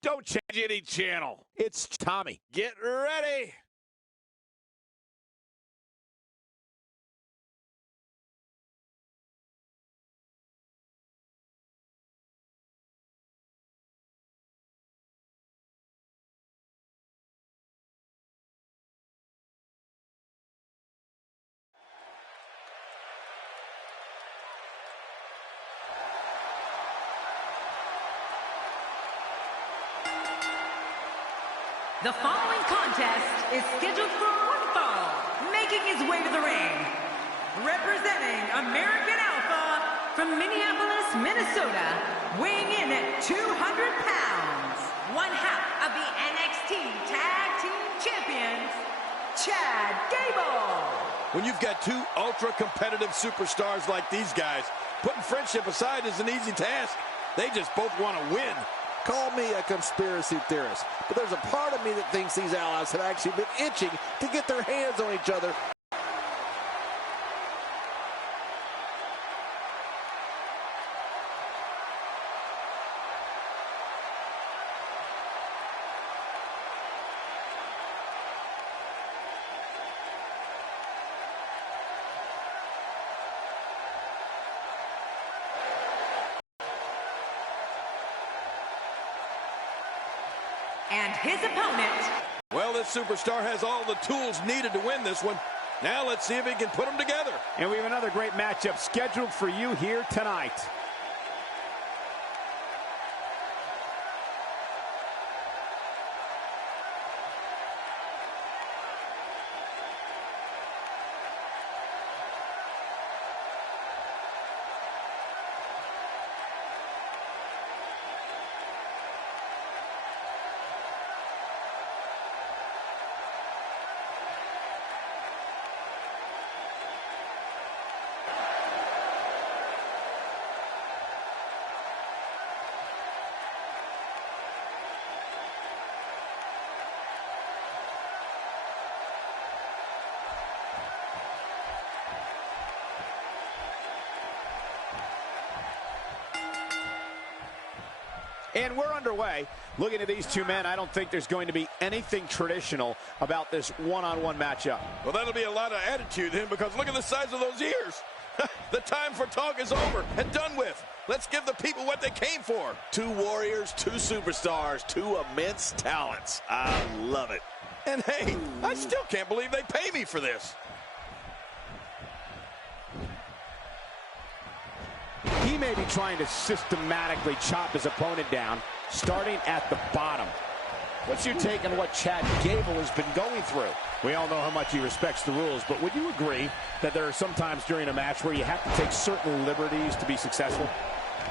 Don't change any channel. It's Tommy. Get ready. The following contest is scheduled for one fall, making his way to the ring. Representing American Alpha from Minneapolis, Minnesota, weighing in at 200 pounds, one half of the NXT Tag Team Champions, Chad Gable. When you've got two ultra-competitive superstars like these guys, putting friendship aside is an easy task. They just both want to win. Call me a conspiracy theorist, but there's a part of me that thinks these allies have actually been itching to get their hands on each other. And his opponent. Well, this superstar has all the tools needed to win this one. Now let's see if he can put them together. And we have another great matchup scheduled for you here tonight. And we're underway. Looking at these two men, I don't think there's going to be anything traditional about this one-on-one matchup. Well, that'll be a lot of attitude then, because look at the size of those ears. The time for talk is over and done with. Let's give the people what they came for. Two warriors, two superstars, two immense talents. I love it. And hey, I still can't believe they pay me for this. He may be trying to systematically chop his opponent down, starting at the bottom. What's your take on what Chad Gable has been going through? We all know how much he respects the rules, but would you agree that there are some times during a match where you have to take certain liberties to be successful?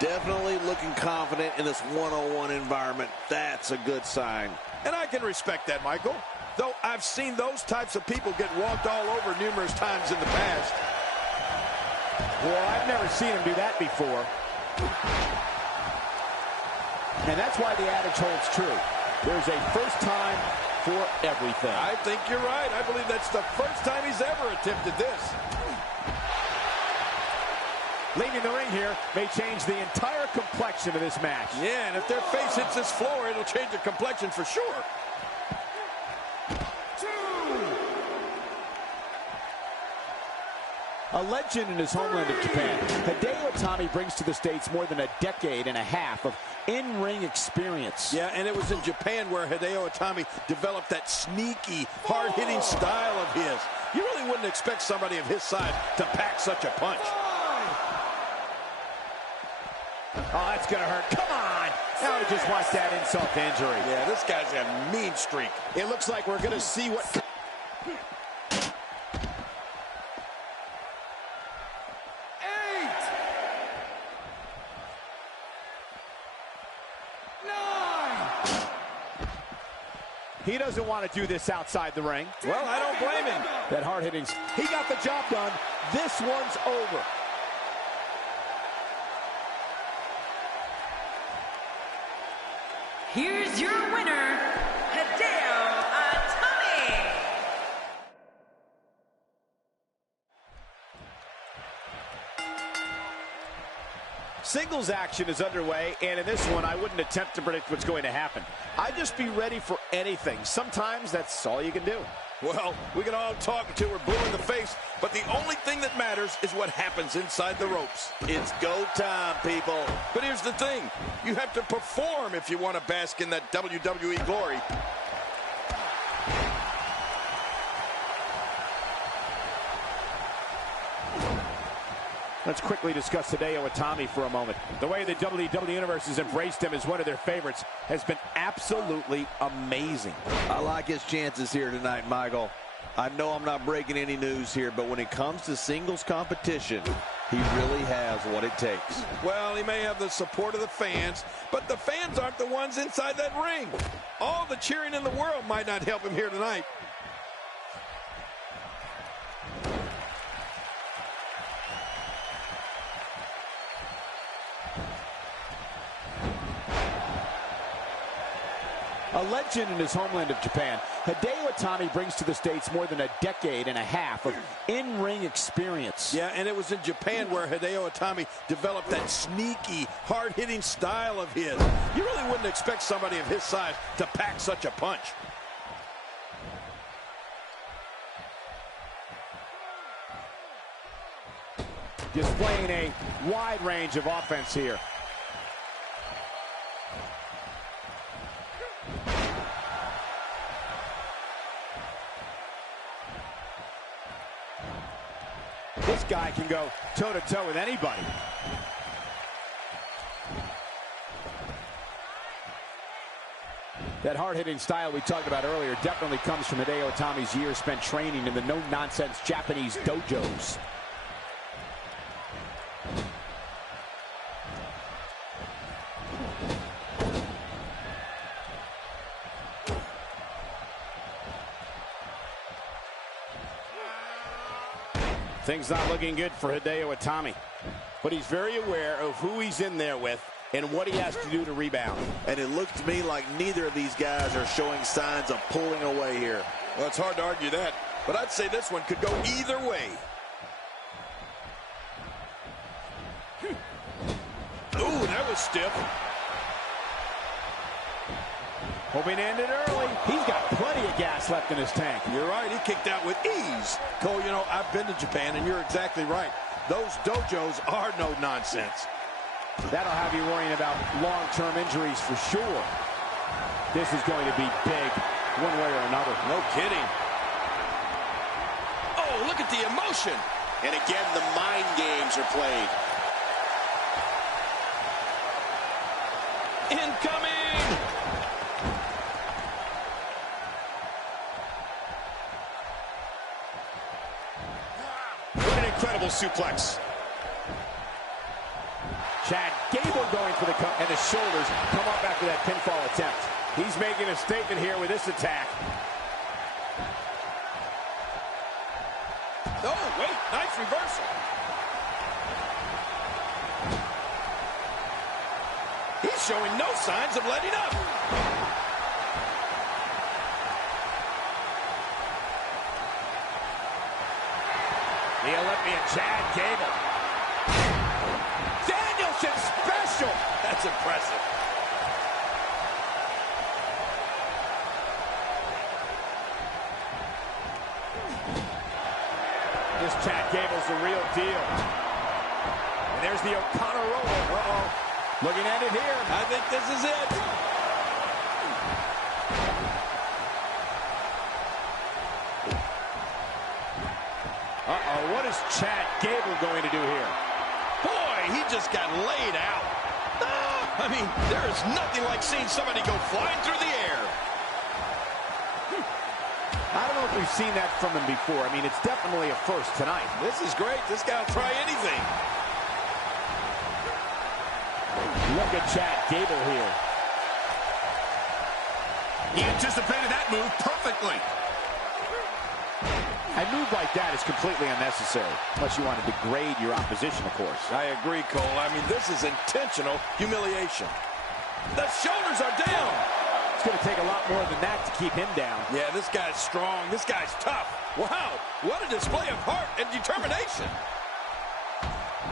Definitely looking confident in this one-on-one environment. That's a good sign. And I can respect that, Michael. Though I've seen those types of people get walked all over numerous times in the past. Well, I've never seen him do that before. And that's why the adage holds true. There's a first time for everything. I think you're right. I believe that's the first time he's ever attempted this. Leaving the ring here may change the entire complexion of this match. Yeah, and if their face hits this floor, it'll change the complexion for sure. A legend in his homeland of Japan, Hideo Itami brings to the States more than a decade and a half of in-ring experience. Yeah, and it was in Japan where Hideo Itami developed that sneaky, hard-hitting style of his. You really wouldn't expect somebody of his size to pack such a punch. Oh, that's going to hurt. Come on! Now he just wants that insult to injury. Yeah, this guy's got a mean streak. It looks like we're going to see what... He doesn't want to do this outside the ring. Well, I don't blame him. That hard hitting. He got the job done. This one's over. Here's your winner, Hideo Itami. Singles action is underway, and in this one, I wouldn't attempt to predict what's going to happen. I'd just be ready for anything. Sometimes that's all you can do. Well, we can all talk until we're blue in the face, but the only thing that matters is what happens inside the ropes. It's go time, people. But here's the thing. You have to perform if you want to bask in that WWE glory. Let's quickly discuss Hideo Itami for a moment. The way the WWE Universe has embraced him as one of their favorites has been absolutely amazing. I like his chances here tonight, Michael. I know I'm not breaking any news here, but when it comes to singles competition, he really has what it takes. Well, he may have the support of the fans, but the fans aren't the ones inside that ring. All the cheering in the world might not help him here tonight. A legend in his homeland of Japan, Hideo Itami brings to the States more than a decade and a half of in-ring experience. Yeah, and it was in Japan where Hideo Itami developed that sneaky, hard-hitting style of his. You really wouldn't expect somebody of his size to pack such a punch. Displaying a wide range of offense here. This guy can go toe-to-toe with anybody. That hard-hitting style we talked about earlier definitely comes from Hideo Itami's years spent training in the no-nonsense Japanese dojos. Things not looking good for Hideo Itami, but he's very aware of who he's in there with and what he has to do to rebound. And it looks to me like neither of these guys are showing signs of pulling away here. Well, it's hard to argue that, but I'd say this one could go either way. Ooh, that was stiff. Hoping to end it early. He's got plenty of gas left in his tank. You're right, he kicked out with ease. Cole, you know, I've been to Japan, and you're exactly right. Those dojos are no nonsense. That'll have you worrying about long-term injuries for sure. This is going to be big, one way or another. No kidding. Oh, look at the emotion. And again, the mind games are played. Incoming! Incredible suplex. Chad Gable going for the cut, and the shoulders come up after that pinfall attempt. He's making a statement here with this attack. Oh, wait, nice reversal. He's showing no signs of letting up. The Olympian Chad Gable. Danielson special. That's impressive. This Chad Gable's the real deal. And there's the O'Connor roll. Uh-oh. Looking at it here. I think this is it. Uh-oh, what is Chad Gable going to do here? Boy, he just got laid out. I mean, there is nothing like seeing somebody go flying through the air. I don't know if we've seen that from him before. I mean, it's definitely a first tonight. This is great. This guy will try anything. Look at Chad Gable here. He anticipated that move perfectly. A move like that is completely unnecessary, unless you want to degrade your opposition, of course. I agree, Cole. I mean, this is intentional humiliation. The shoulders are down. It's going to take a lot more than that to keep him down. Yeah, this guy's strong. This guy's tough. Wow, what a display of heart and determination.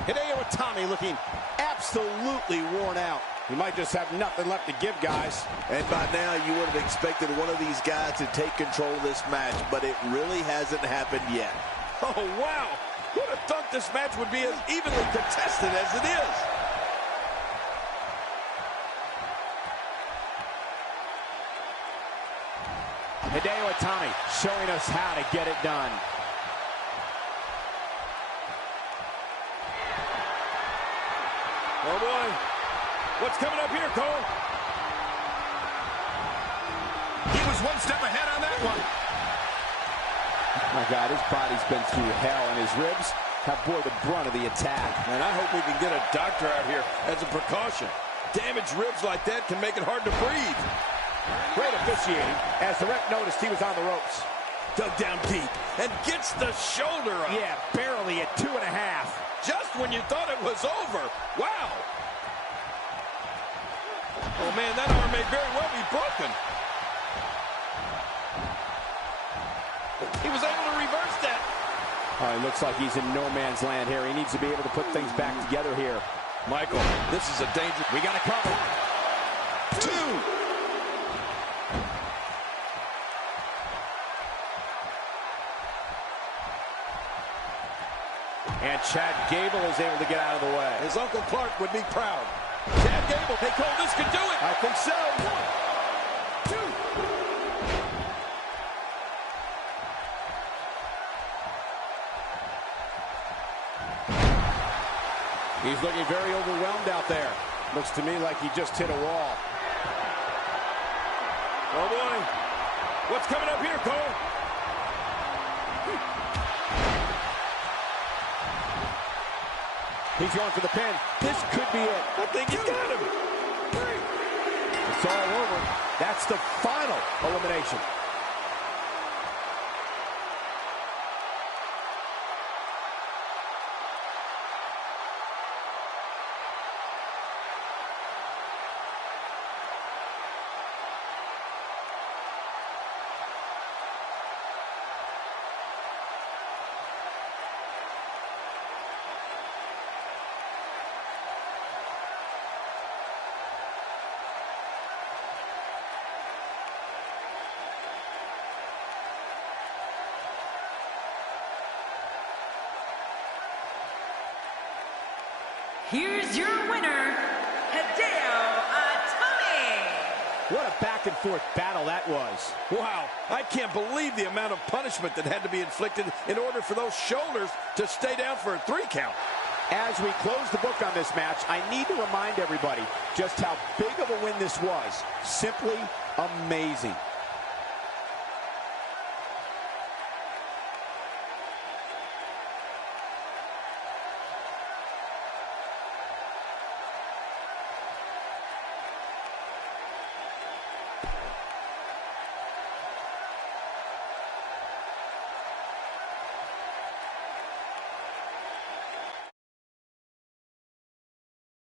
Hideo Itami looking absolutely worn out. He might just have nothing left to give, guys. And by now, you would have expected one of these guys to take control of this match, but it really hasn't happened yet. Oh, wow. Who'd have thought this match would be as evenly contested as it is? Hideo Itami showing us how to get it done. Oh, boy. What's coming up here, Cole? He was one step ahead on that one. My God, his body's been through hell, and his ribs have bore the brunt of the attack. Man, I hope we can get a doctor out here as a precaution. Damaged ribs like that can make it hard to breathe. Great officiating, as the ref noticed he was on the ropes. Dug down deep and gets the shoulder up. Yeah, barely at 2.5. Just when you thought it was over. Wow. Oh, man, that arm may very well be broken. He was able to reverse that. Oh, it looks like he's in no man's land here. He needs to be able to put things back together here. Michael, this is a danger. We got to cover. 2. And Chad Gable is able to get out of the way. His Uncle Clark would be proud. Chad Gable, hey Cole, this could do it. I think so. 1, 2. He's looking very overwhelmed out there. Looks to me like he just hit a wall. Oh, boy. What's coming up here, Cole? He's going for the pin. This could be it. I think he's got him. 3. It's all over. That's the final elimination. Here's your winner, Hideo Itami. What a back-and-forth battle that was. Wow, I can't believe the amount of punishment that had to be inflicted in order for those shoulders to stay down for a 3 count. As we close the book on this match, I need to remind everybody just how big of a win this was. Simply amazing.